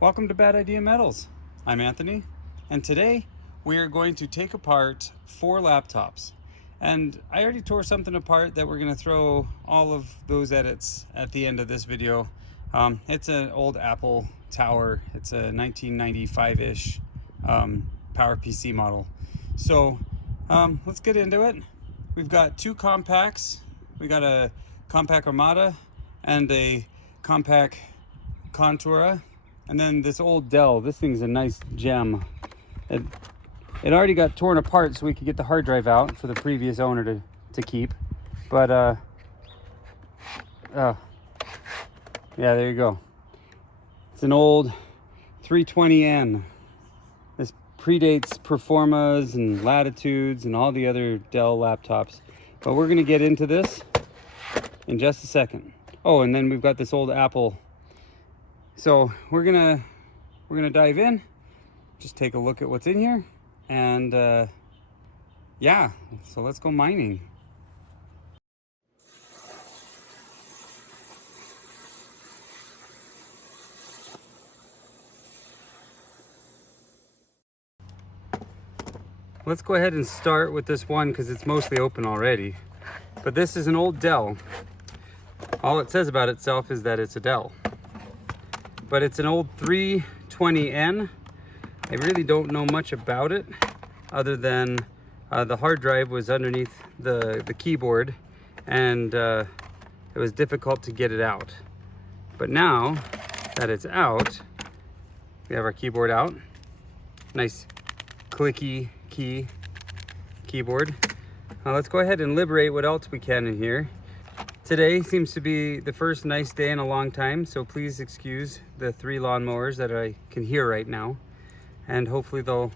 Welcome to Bad Idea Metals. I'm Anthony, and today we are going to take apart 4 laptops. And I already tore something apart that we're going to throw all of those edits at the end of this video. It's an old Apple tower. It's a 1995-ish PowerPC model. So let's get into it. We've got 2 Compaqs. We got a Compaq Armada and a Compaq Contura. And then this old Dell. This thing's a nice gem. It already got torn apart so we could get the hard drive out for the previous owner to keep. But yeah, there you go. It's an old 320N. This predates Performas and Latitudes and all the other Dell laptops. But we're gonna get into this in just a second. Oh, and then we've got this old Apple. So we're gonna dive in, just take a look at what's in here, and yeah, so let's go mining. Let's go ahead and start with this one because it's mostly open already. But this is an old Dell. All it says about itself is that it's a Dell. But it's an old 320N. I really don't know much about it other than the hard drive was underneath the keyboard, and it was difficult to get it out. But now that it's out, we have our keyboard out. Nice clicky keyboard. Now let's go ahead and liberate what else we can in here. Today seems to be the first nice day in a long time, so please excuse the 3 lawnmowers that I can hear right now, and hopefully they'll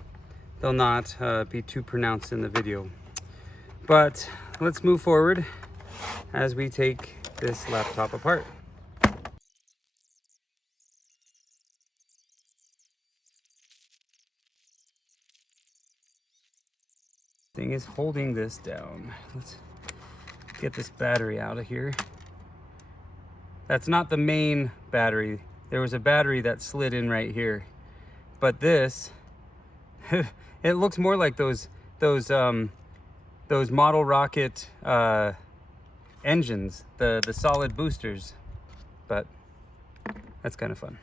not be too pronounced in the video. But let's move forward as we take this laptop apart. Thing is holding this down. Let's get this battery out of here. That's not the main battery. There was a battery that slid in right here, but this it looks more like those model rocket engines, the solid boosters, but that's kind of fun.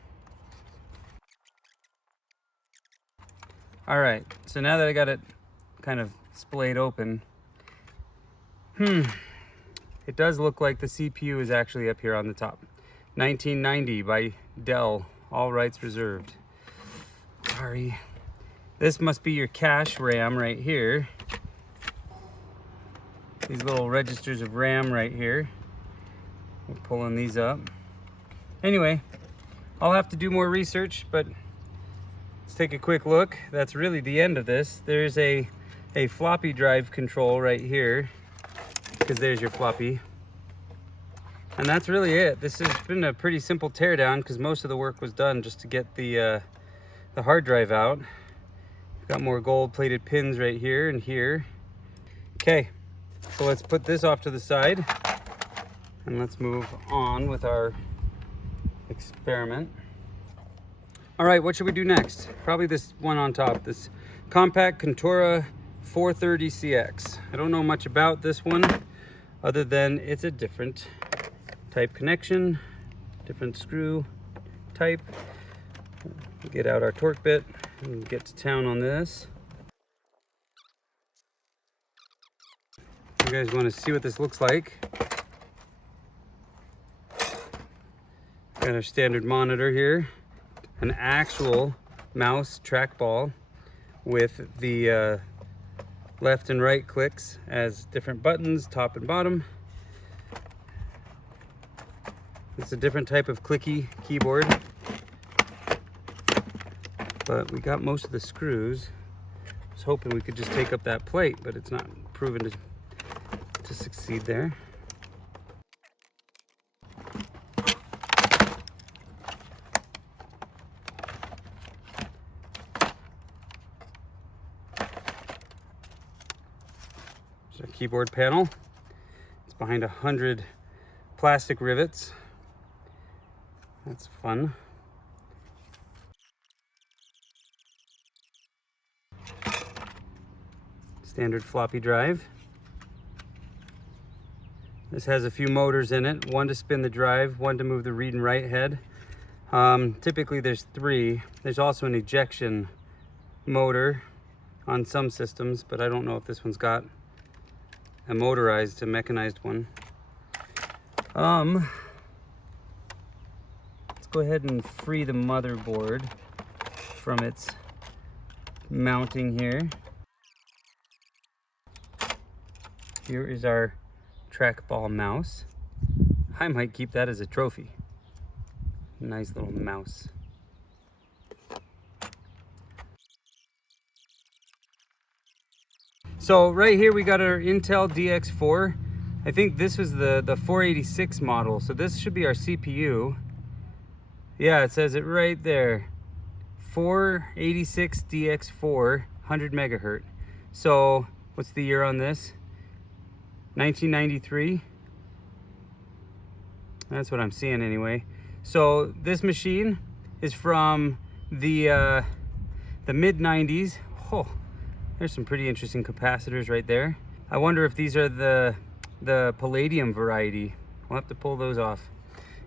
All right, so now that I got it kind of splayed open, it does look like the CPU is actually up here on the top. 1990 by Dell, all rights reserved. Sorry. This must be your cache RAM right here. These little registers of RAM right here. We're pulling these up. Anyway, I'll have to do more research, but let's take a quick look. That's really the end of this. There's a floppy drive control right here, because there's your floppy, and that's really it. This has been a pretty simple teardown because most of the work was done just to get the hard drive out. Got more gold plated pins right here and here. Okay, so let's put this off to the side and let's move on with our experiment. All right, what should we do next? Probably this one on top, this Compaq Contura 430CX. I don't know much about this one other than it's a different type connection, different screw type. We'll get out our torque bit and get to town on this. You guys want to see what this looks like? Got our standard monitor here, an actual mouse trackball with the left and right clicks as different buttons, top and bottom. It's a different type of clicky keyboard, but we got most of the screws. I was hoping we could just take up that plate, but it's not proven to succeed there. There's our keyboard panel. It's behind 100 plastic rivets. That's fun. Standard floppy drive. This has a few motors in it, one to spin the drive, one to move the read and write head. Typically there's 3. There's also an ejection motor on some systems, but I don't know if this one's got a motorized, a mechanized one. Let's go ahead and free the motherboard from its mounting here. Here is our trackball mouse. I might keep that as a trophy. Nice little mouse. So right here we got our Intel DX4. I think this was the 486 model, so this should be our CPU. Yeah, it says it right there. 486 DX4, 100 megahertz. So what's the year on this? 1993. That's what I'm seeing anyway. So this machine is from the mid 90s. Oh, there's some pretty interesting capacitors right there. I wonder if these are the palladium variety. We'll have to pull those off.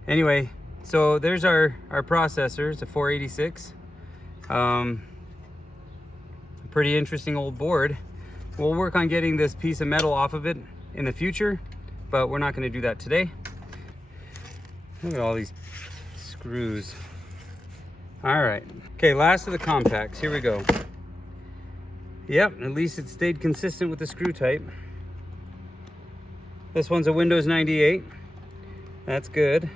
Anyway, so there's our processor. It's a 486. Pretty interesting old board. We'll work on getting this piece of metal off of it in the future, but we're not going to do that today. Look at all these screws. All right. Okay, last of the Compaqs. Here we go. Yep, at least it stayed consistent with the screw type. This one's a Windows 98. That's good.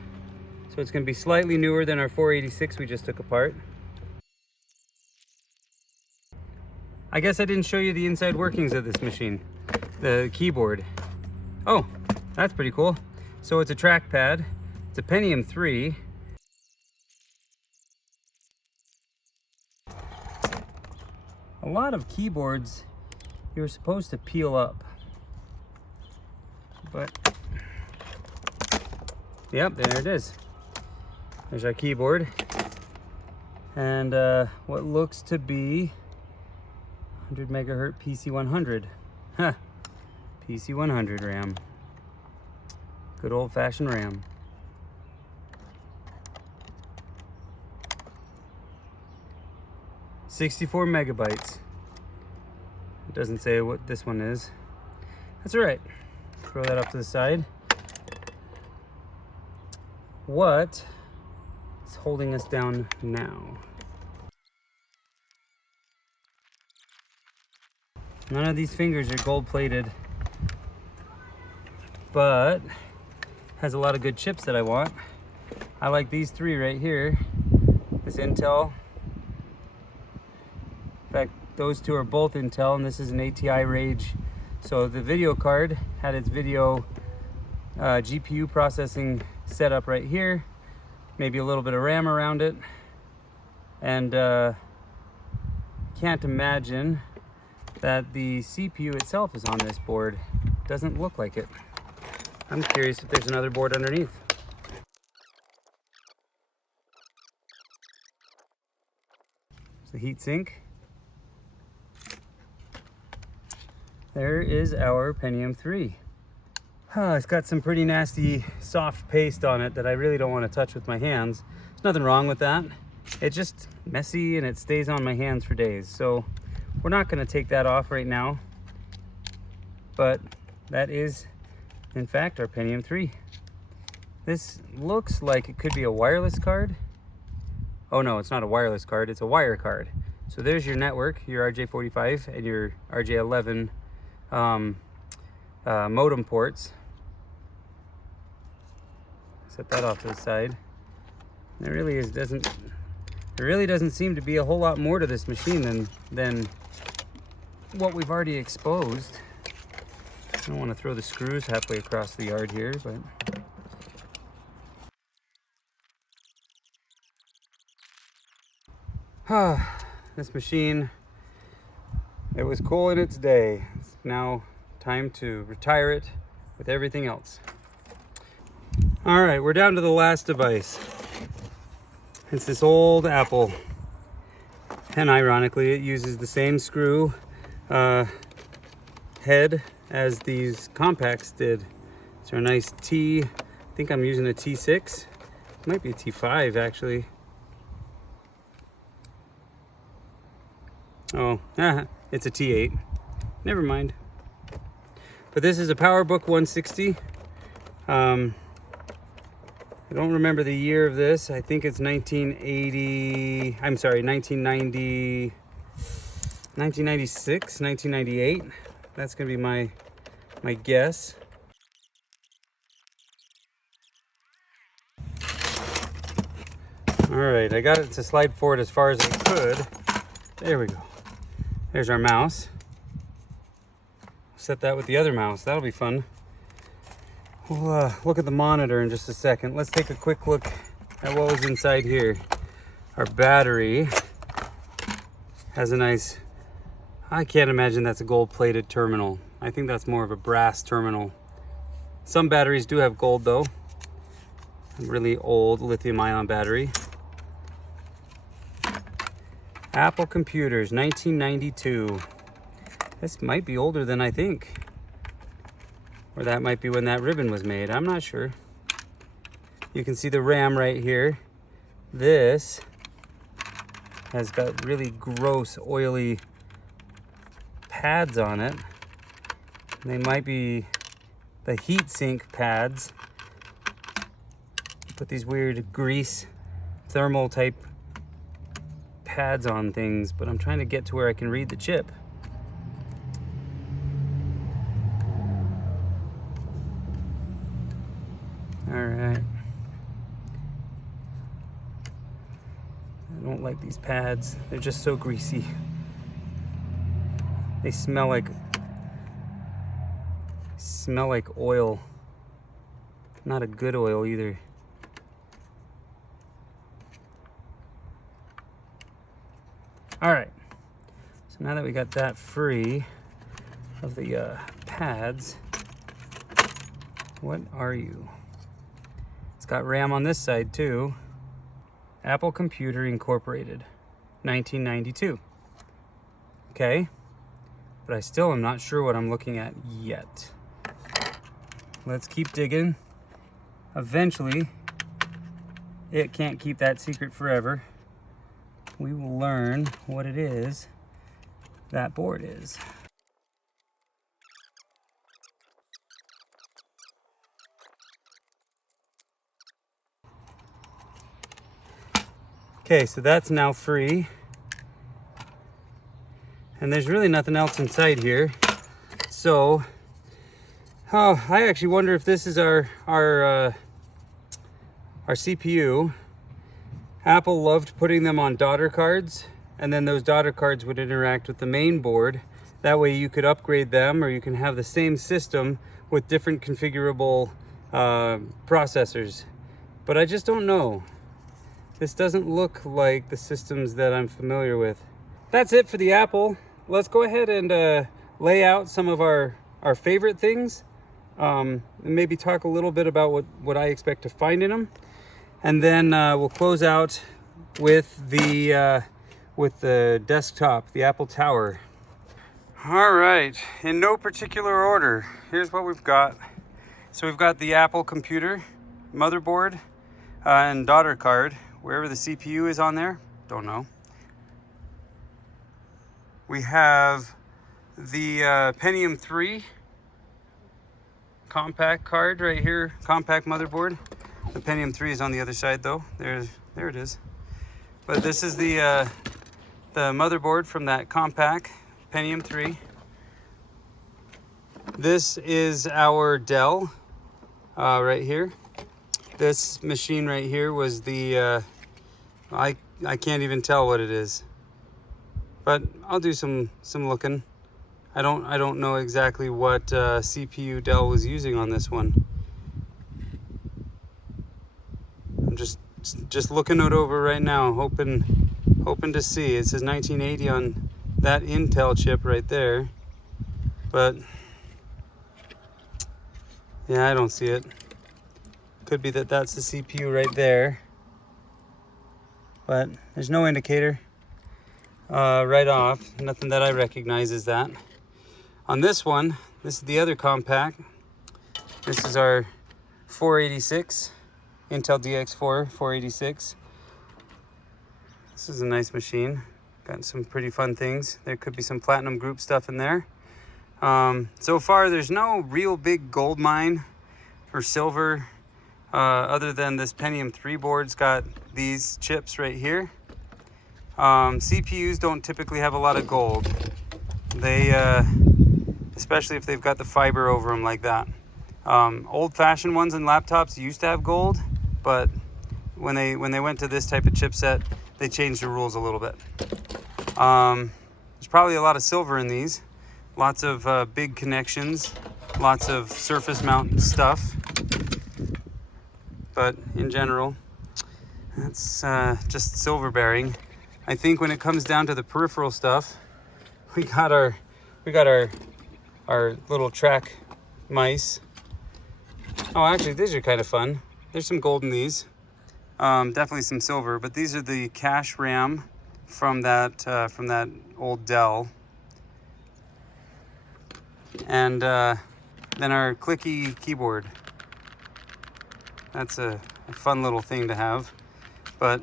So it's going to be slightly newer than our 486 we just took apart. I guess I didn't show you the inside workings of this machine. The keyboard. Oh, that's pretty cool. So it's a trackpad. It's a Pentium 3. A lot of keyboards you're supposed to peel up. But, yep, there it is. There's our keyboard. And what looks to be 100 megahertz PC100. Huh. PC100 RAM. Good old-fashioned RAM. $64 megabytes. It doesn't say what this one is. That's all right. Throw that up to the side. What is holding us down now? None of these fingers are gold-plated, but has a lot of good chips that I want. I like these 3 right here. This Intel. In fact, those 2 are both Intel, and this is an ATI Rage. So the video card had its video GPU processing set up right here. Maybe a little bit of RAM around it. And can't imagine that the CPU itself is on this board. Doesn't look like it. I'm curious if there's another board underneath. It's the heat sink. There is our Pentium 3. It's got some pretty nasty soft paste on it that I really don't want to touch with my hands. There's nothing wrong with that. It's just messy and it stays on my hands for days. So we're not going to take that off right now. But that is, in fact, our Pentium 3. This looks like it could be a wireless card. Oh no, it's not a wireless card, it's a wire card. So there's your network, your RJ45 and your RJ11 modem ports. Set that off to the side. There really doesn't seem to be a whole lot more to this machine than what we've already exposed. I don't want to throw the screws halfway across the yard here, but this machine, it was cool in its day. It's now time to retire it with everything else. All right, we're down to the last device. It's this old Apple, and ironically it uses the same screw head as these Compaqs did. It's our nice T, I think I'm using a T6. It might be a T5 actually. Oh, it's a T8. Never mind. But this is a PowerBook 160. I don't remember the year of this. I think it's 1990, 1996, 1998. That's gonna be my guess. All right, I got it to slide forward as far as I could. There we go. There's our mouse. Set that with the other mouse. That'll be fun. We'll look at the monitor in just a second. Let's take a quick look at what was inside here. Our battery has a nice, I can't imagine that's a gold-plated terminal. I think that's more of a brass terminal. Some batteries do have gold though. A really old lithium-ion battery. Apple computers, 1992. This might be older than I think. Or that might be when that ribbon was made. I'm not sure. You can see the RAM right here. This has got really gross, oily pads on it. They might be the heatsink pads. Put these weird grease, thermal type pads on things, but I'm trying to get to where I can read the chip. All right. I don't like these pads. They're just so greasy. They smell like oil. Not a good oil either. All right. So now that we got that free of the pads, what are you? It's got RAM on this side too. Apple Computer Incorporated, 1992. Okay, but I still am not sure what I'm looking at yet. Let's keep digging. Eventually, it can't keep that secret forever. We will learn what it is that board is. Okay, so that's now free. And there's really nothing else inside here. So, I actually wonder if this is our CPU. Apple loved putting them on daughter cards, and then those daughter cards would interact with the main board. That way you could upgrade them, or you can have the same system with different configurable processors. But I just don't know. This doesn't look like the systems that I'm familiar with. That's it for the Apple. Let's go ahead and lay out some of our favorite things, and maybe talk a little bit about what I expect to find in them. And then we'll close out with the desktop, the Apple Tower. All right, in no particular order, here's what we've got. So we've got the Apple computer, motherboard, and daughter card. Wherever the CPU is on there, don't know. We have the Pentium 3 Compaq card right here, Compaq motherboard. The Pentium 3 is on the other side though. There it is. But this is the motherboard from that Compaq Pentium 3. This is our Dell right here. This machine right here was the, I can't even tell what it is, but I'll do some looking. I don't know exactly what CPU Dell was using on this one. I'm just looking it over right now, hoping to see. It says 1980 on that Intel chip right there, but yeah, I don't see it. Could be that that's the CPU right there, but there's no indicator right off. Nothing that I recognize is that. On this one, this is the other Compaq. This is our 486, Intel DX4 486. This is a nice machine. Got some pretty fun things. There could be some platinum group stuff in there. So far, there's no real big gold mine or silver, other than this Pentium 3 board's got these chips right here. CPUs don't typically have a lot of gold. They, especially if they've got the fiber over them like that. Old-fashioned ones in laptops used to have gold, but when they went to this type of chipset, they changed the rules a little bit. There's probably a lot of silver in these. Lots of big connections, lots of surface mount stuff. But in general, that's just silver bearing. I think when it comes down to the peripheral stuff, we got our little track mice. Oh, actually, these are kind of fun. There's some gold in these. Definitely some silver, but these are the cache RAM from that old Dell. And then our clicky keyboard. That's a fun little thing to have. But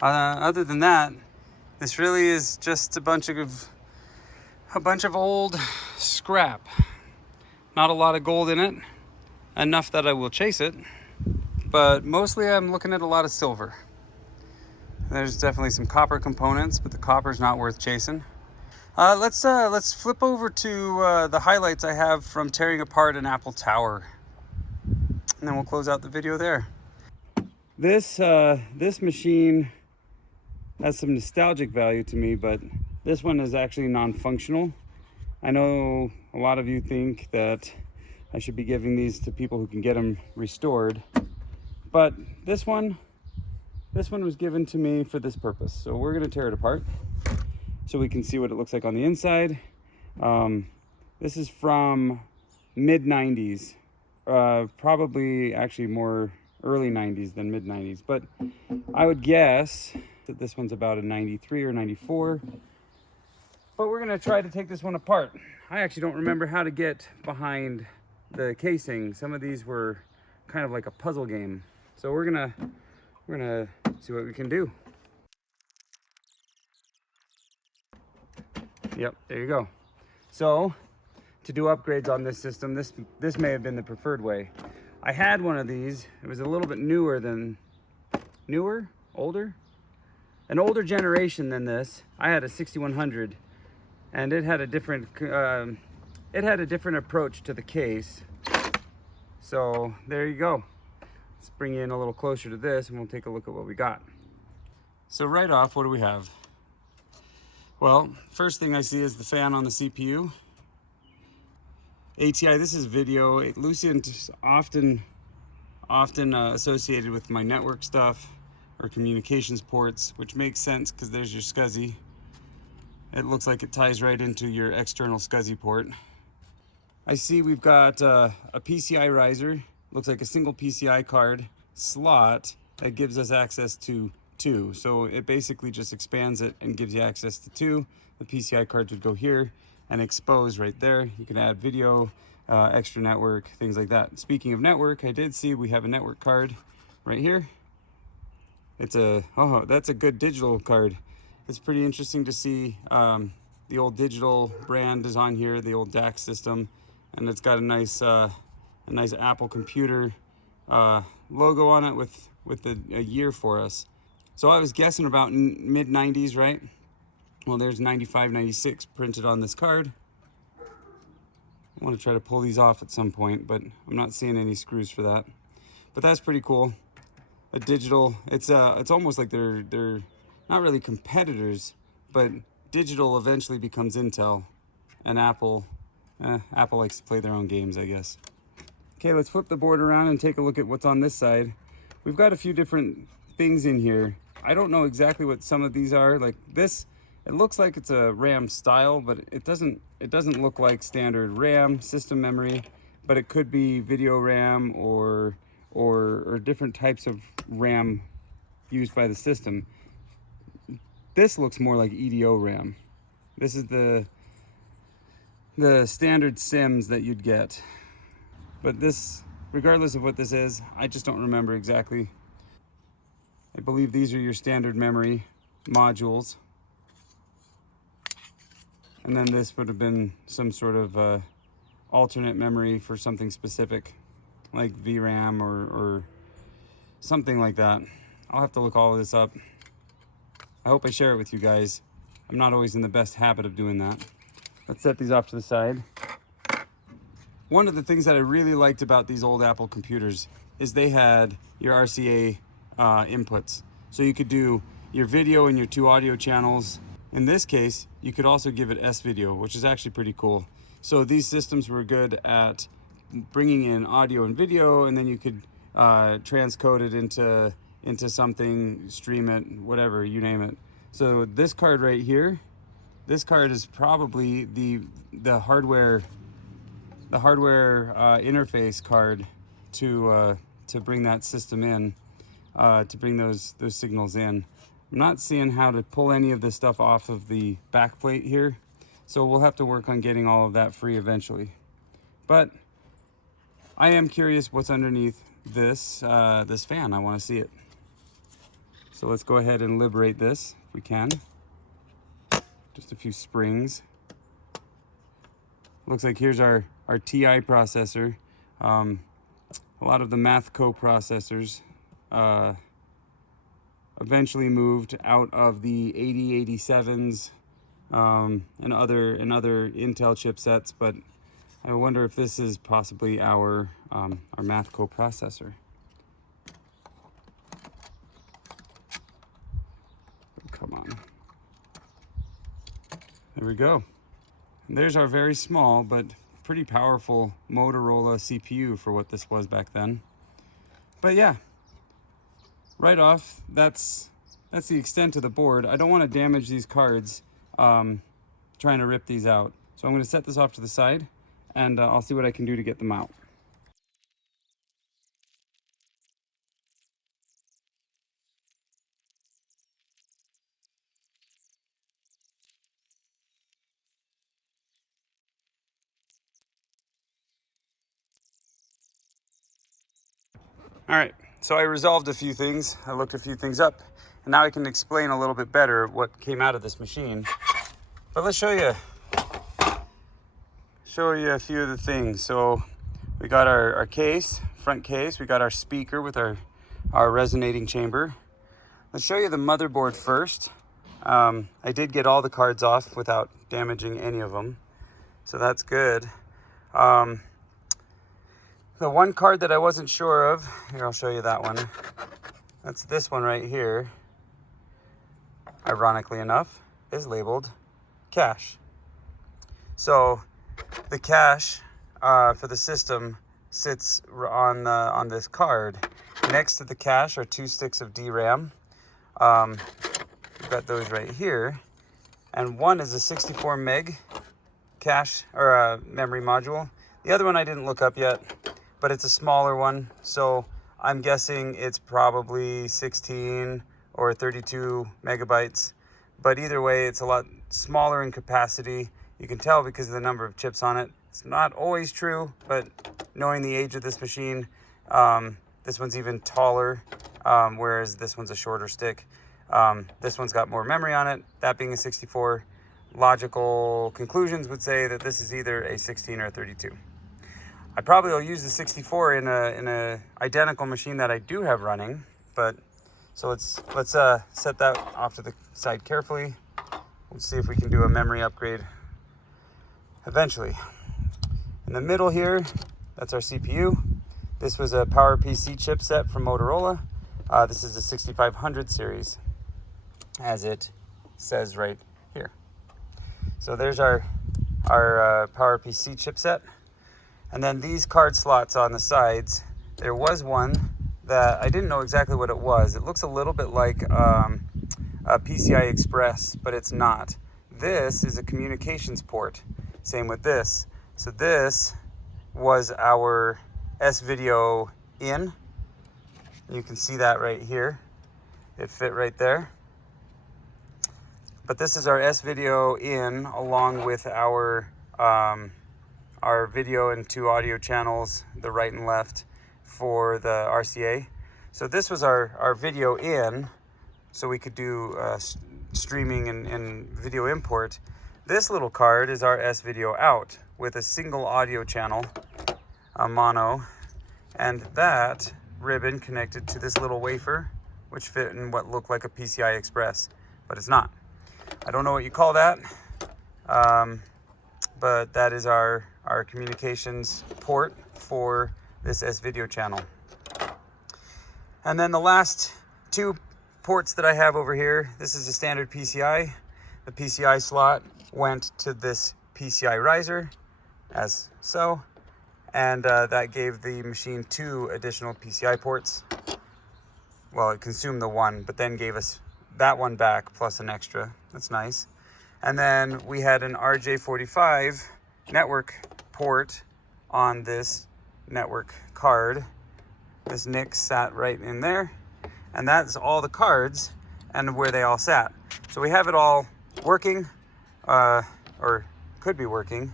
other than that, this really is just a bunch of old scrap. Not a lot of gold in it, enough that I will chase it. But mostly I'm looking at a lot of silver. There's definitely some copper components, but the copper's not worth chasing. Let's flip over to the highlights I have from tearing apart an Apple Tower, and then we'll close out the video there. This machine has some nostalgic value to me, but this one is actually non-functional. I know a lot of you think that I should be giving these to people who can get them restored, but this one was given to me for this purpose. So we're gonna tear it apart so we can see what it looks like on the inside. This is from mid-90s, probably actually more early 90s than mid-90s, but I would guess that this one's about a 93 or 94. But we're gonna try to take this one apart. I actually don't remember how to get behind the casing. Some of these were kind of like a puzzle game. So we're gonna see what we can do. Yep, there you go. So to do upgrades on this system, this may have been the preferred way. I had one of these. It was a little bit older? An older generation than this. I had a 6100, and it had a different approach to the case. So there you go. Let's bring you in a little closer to this, and we'll take a look at what we got. So right off, what do we have? Well, first thing I see is the fan on the CPU. ATI, this is video. Lucient is often associated with my network stuff or communications ports, which makes sense because there's your SCSI. It looks like it ties right into your external SCSI port. I see we've got a PCI riser. Looks like a single PCI card slot that gives us access to 2. So it basically just expands it and gives you access to 2. The PCI cards would go here and expose right there. You can add video, extra network, things like that. Speaking of network, I did see we have a network card right here. It's that's a good digital card. It's pretty interesting to see the old digital brand is on here, the old DAX system, and it's got a nice Apple computer logo on it with a year for us. So I was guessing about mid 90s, right? Well, there's 95, 96 printed on this card. I want to try to pull these off at some point, but I'm not seeing any screws for that. But that's pretty cool. A digital, it's almost like they're not really competitors, but digital eventually becomes Intel, and Apple likes to play their own games, I guess. Okay, let's flip the board around and take a look at what's on this side. We've got a few different things in here. I don't know exactly what some of these are. Like this, it looks like it's a RAM style, but it doesn't look like standard RAM system memory, but it could be video RAM or different types of RAM used by the system. This looks more like EDO RAM. This is the the standard sims that you'd get. But this, regardless of what this is, I just don't remember exactly. I believe these are your standard memory modules. And then this would have been some sort of alternate memory for something specific, like VRAM or something like that. I'll have to look all of this up. I hope I share it with you guys. I'm not always in the best habit of doing that. Let's set these off to the side. One of the things that I really liked about these old Apple computers is they had your RCA inputs. So you could do your video and your 2 audio channels. In this case, you could also give it S-video, which is actually pretty cool. So these systems were good at bringing in audio and video, and then you could transcode it into something, stream it, whatever, you name it. So this card right here, this card is probably the hardware interface card to bring that system in, to bring those signals in. I'm not seeing how to pull any of this stuff off of the back plate here, so we'll have to work on getting all of that free eventually. But I am curious what's underneath this this fan. I want to see it. So let's go ahead and liberate this if we can. Just a few springs. Looks like here's our TI processor. A lot of the math co-processors eventually moved out of the 8087s and other Intel chipsets, but I wonder if this is possibly our math co-processor. Come on. There we go. And there's our very small but pretty powerful Motorola CPU for what this was back then. But yeah, right off, that's the extent of the board. I don't want to damage these cards trying to rip these out. So I'm going to set this off to the side, and I'll see what I can do to get them out. All right, so I resolved a few things. I looked a few things up, and now I can explain a little bit better what came out of this machine. But let's show you a few of the things. So we got our case, front case. We got our speaker with our resonating chamber. Let's show you the motherboard first. I did get all the cards off without damaging any of them, so that's good. The one card that I wasn't sure of, here, I'll show you that one. That's this one right here. Ironically enough, is labeled cache. So the cache for the system sits on this card. Next to the cache are 2 sticks of DRAM. We've got those right here. And one is a 64 meg cache or memory module. The other one I didn't look up yet, but it's a smaller one, so I'm guessing it's probably 16 or 32 megabytes. But either way, it's a lot smaller in capacity. You can tell because of the number of chips on it. It's not always true, but knowing the age of this machine, this one's even taller, whereas this one's a shorter stick. This one's got more memory on it, that being a 64. Logical conclusions would say that this is either a 16 or a 32. I probably will use the 64 in a identical machine that I do have running, but so let's set that off to the side carefully. Let's see if we can do a memory upgrade eventually. In the middle here, that's our CPU. This was a PowerPC chipset from Motorola. This is the 6500 series, as it says right here. So there's our PowerPC chipset. And then these card slots on the sides, there was one that I didn't know exactly what it was. It looks a little bit like a PCI Express, but it's not. This is a communications port. Same with this. So this was our S-video in. You can see that right here. It fit right there. But this is our S-video in along with our our video and 2 audio channels, the right and left, for the RCA. So this was our video in, so we could do streaming and video import. This little card is our S-video out with a single audio channel, a mono, and that ribbon connected to this little wafer, which fit in what looked like a PCI Express, but it's not. I don't know what you call that, but that is our communications port for this S-video channel. And then the last 2 ports that I have over here, this is a standard PCI. The PCI slot went to this PCI riser, as so, and that gave the machine 2 additional PCI ports. Well, it consumed the 1, but then gave us that one back plus an extra. That's nice. And then we had an RJ45 network port on this network card. This NIC sat right in there, and that's all the cards and where they all sat. So we have it all working, or could be working.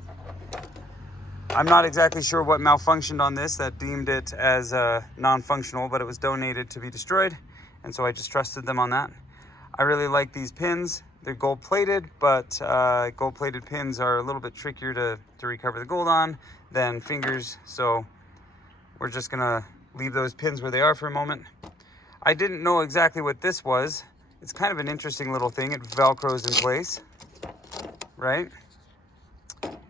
I'm not exactly sure what malfunctioned on this that deemed it as non-functional, but it was donated to be destroyed, and so I just trusted them on that. I really like these pins. They're gold-plated, but gold-plated pins are a little bit trickier to recover the gold on than fingers, so we're just gonna leave those pins where they are for a moment. I didn't know exactly what this was. It's kind of an interesting little thing. It velcros in place, right?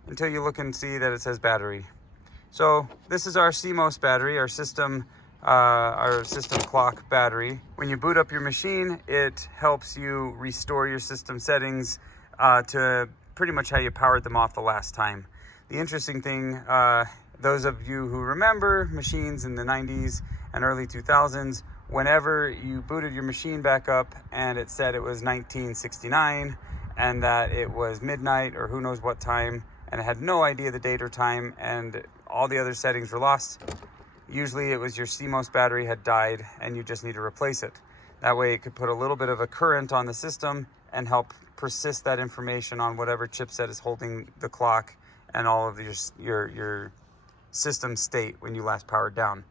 Until you look and see that it says battery. So this is our CMOS battery, our system clock battery. When you boot up your machine, it helps you restore your system settings to pretty much how you powered them off the last time. The interesting thing, those of you who remember machines in the 90s and early 2000s, whenever you booted your machine back up and it said it was 1969 and that it was midnight or who knows what time, and it had no idea the date or time, and all the other settings were lost, usually it was your CMOS battery had died and you just need to replace it. That way it could put a little bit of a current on the system and help persist that information on whatever chipset is holding the clock and all of your system state when you last powered down.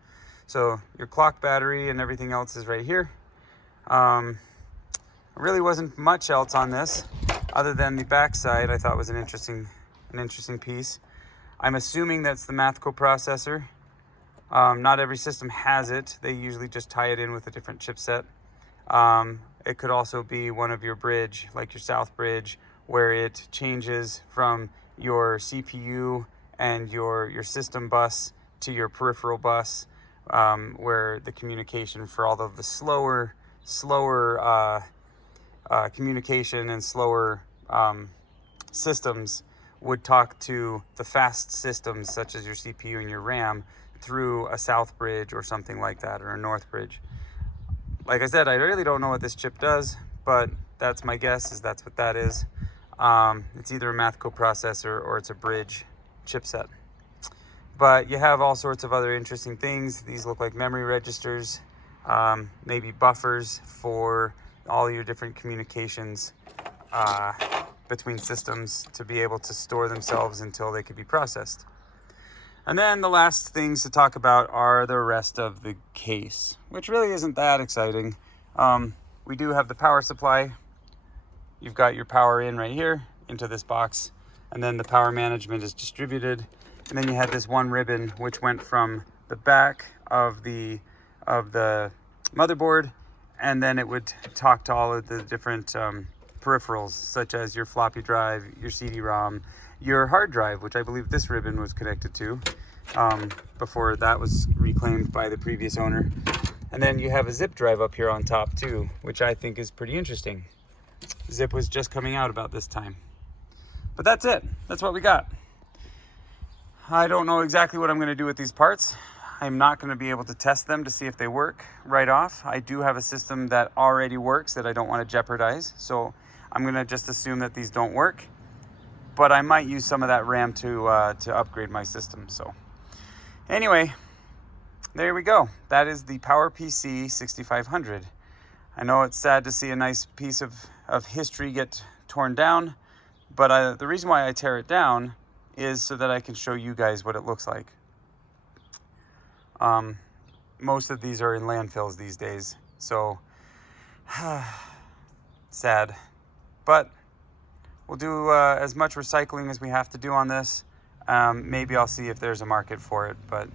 So your clock battery and everything else is right here. There really wasn't much else on this other than the backside. I thought was an interesting piece. I'm assuming that's the math coprocessor. Not every system has it. They usually just tie it in with a different chipset. It could also be one of your bridge, like your South bridge, where it changes from your CPU and your system bus to your peripheral bus, where the communication for all of the slower communication and slower systems would talk to the fast systems such as your CPU and your RAM through a South bridge or something like that, or a North bridge. Like I said, I really don't know what this chip does, but that's my guess, is that's what that is. It's either a math coprocessor or it's a bridge chipset. But you have all sorts of other interesting things. These look like memory registers, maybe buffers for all your different communications between systems to be able to store themselves until they could be processed. And then the last things to talk about are the rest of the case, which really isn't that exciting. We do have the power supply. You've got your power in right here into this box, and then the power management is distributed. And then you had this one ribbon which went from the back of the motherboard, and then it would talk to all of the different peripherals, such as your floppy drive, your CD-ROM, your hard drive, which I believe this ribbon was connected to before that was reclaimed by the previous owner. And then you have a zip drive up here on top too, which I think is pretty interesting. Zip was just coming out about this time. But that's it. That's what we got. I don't know exactly what I'm going to do with these parts. I'm not going to be able to test them to see if they work right off. I do have a system that already works that I don't want to jeopardize, so I'm going to just assume that these don't work. But I might use some of that RAM to upgrade my system. So anyway, there we go. That is the PowerPC 6500. I know it's sad to see a nice piece of history get torn down, but the reason why I tear it down is so that I can show you guys what it looks like. Most of these are in landfills these days, so sad. But we'll do as much recycling as we have to do on this. Maybe I'll see if there's a market for it. But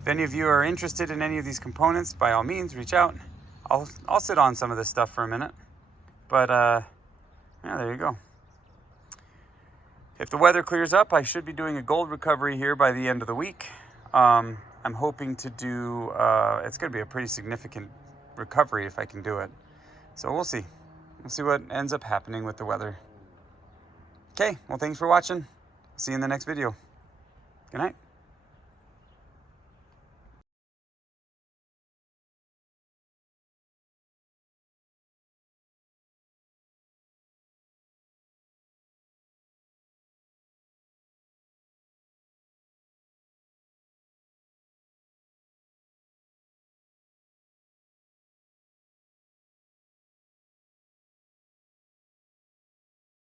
if any of you are interested in any of these components, by all means, reach out. I'll sit on some of this stuff for a minute. But yeah, there you go. If the weather clears up, I should be doing a gold recovery here by the end of the week. I'm hoping to do, it's going to be a pretty significant recovery if I can do it. So we'll see. We'll see what ends up happening with the weather. Okay, well, thanks for watching. See you in the next video. Good night.